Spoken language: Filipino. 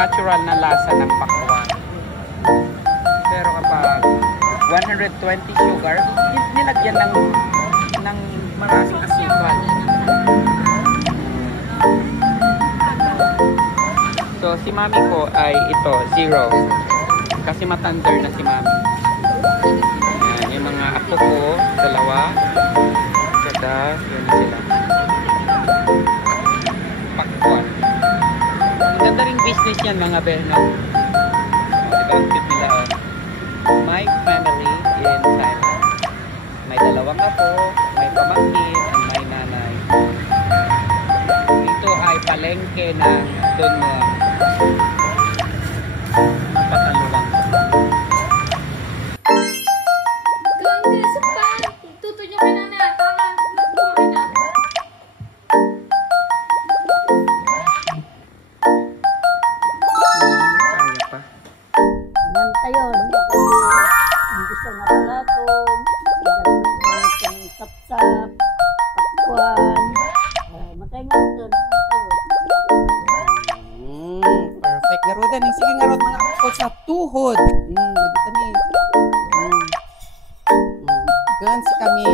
natural na lasa ng pakwan. Pero kapag 120 sugar, nilagyan ng maraming asukal. So, si mami ko ay ito, 0. Kasi matandar na si mami. Ayan, yung mga apo ko, 2. Kada, yun sila. Pakwan. Ang ganda rin business yan, mga berno. Diba, ang cute nila. My family in Thailand. May 2 apo, may pamangkin, and may nanay. Ito ay palengke ng Dunmuang. Pataluwang. Ganda sa pan. Tuto niyo kay nanay. Tangan. Nagpuri na. Kaya pa. Nantayon, ang gusto nga palatong, ang sapsap, pakwan, matay nga doon, Perfect. Ngarudan. Sige ngarod mga ako sa tuhod. Nagitan eh. Gan si kami.